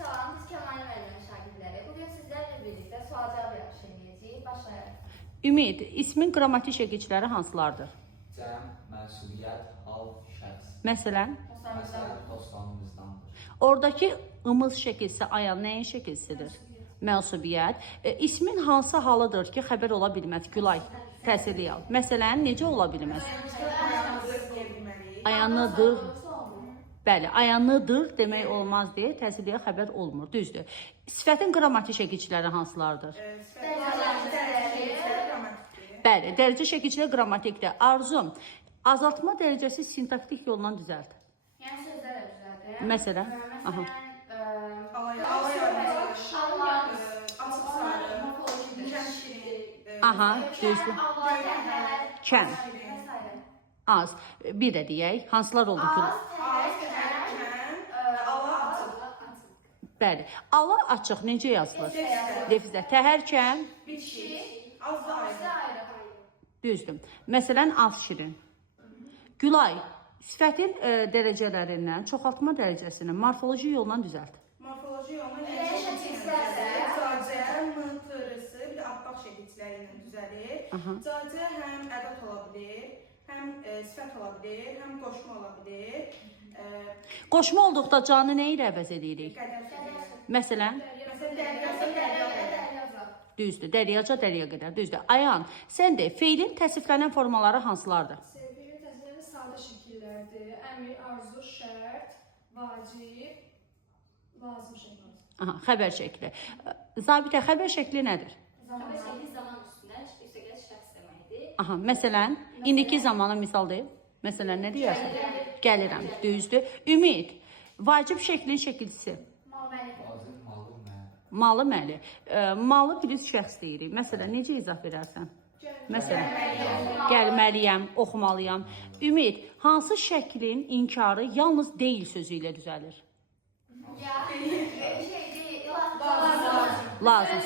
salam, biz Kəmal müəllimin şagirdləri. Bugün sizlərlə birlikdə sual-cavab edəcəyik. Başlayalım. Ümid, ismin qrammatik şəkilləri hansılardır? Cəm, məsuliyyət, hal, şəxs. Məsələn, Məsələn, dostlarımızdandır. oradakı ımız şəkilsi ayan nəyin şəkilsidir? Mənsubiyyət. İsmin hansı halıdır ki, xəbər ola bilməz? Gülay, təsirli yal. Məsələn, necə ola bilməz? Ayanıdır. Bəli, ayanıdır demək olmaz deyə təsirliyə xəbər olmur. Düzdür. Sifətin qrammatik şəkilləri hansılardır? Bəli, dərəcə şəkilçilər qrammatikdir. Arzum, azaltma dərəcəsi sintaktik yolla düzəlt. Yəni sözlər düzəldir. Məsələn, aha. Aha, düzdür. Kən. Az. Bir də deyək, hansılar oldu ki? Bəli. Ala açıq necə yazılır? Defizə. Təhərkən. Düzdür. Məsələn, az şirin. Gülay, sifətin dərəcələrindən çoxaltma dərəcəsini morfoloji yolla düzəlt. Morfoloji yolla tırısı, bir də abbaq şəkilçiləri ilə düzəlir. Cacə həm ədad ola bilir, həm sifət ola bilir, həm qoşma ola bilir. Qoşma olduqda canı nə ilə əvəz edirik? Məsələn? Düzdür. Dəryaca, dərya qədər. Düzdür. Ayan, sən de, feilin təsviflənən formaları hansılardır? Feilin təsviflənən sadə şəkillərdir. Əmr, arzu, şərt, vacib, lazım şəkildir. Aha, xəbər şəkli. Zabitə, xəbər şəkli nədir? Xəbər şəkli zaman üstündən üstəgəl şəxs deməkdir. Aha, məsələn, indiki zamanı misal deyil. Məsələn, nə deyərsən? Gəlirəm. Düzdür. Ümid, vacib şəklin şəkilçisi. Lazım, malı, məli. Malı, məli. Malı plus şəxs deyirik. Məsələn, necə izah verərsən? Məsələn, gəlməliyəm, oxumalıyam. Ümid, hansı şəklin inkarı yalnız deyil sözü ilə düzəlir? Ya, şey deyil, Lazım.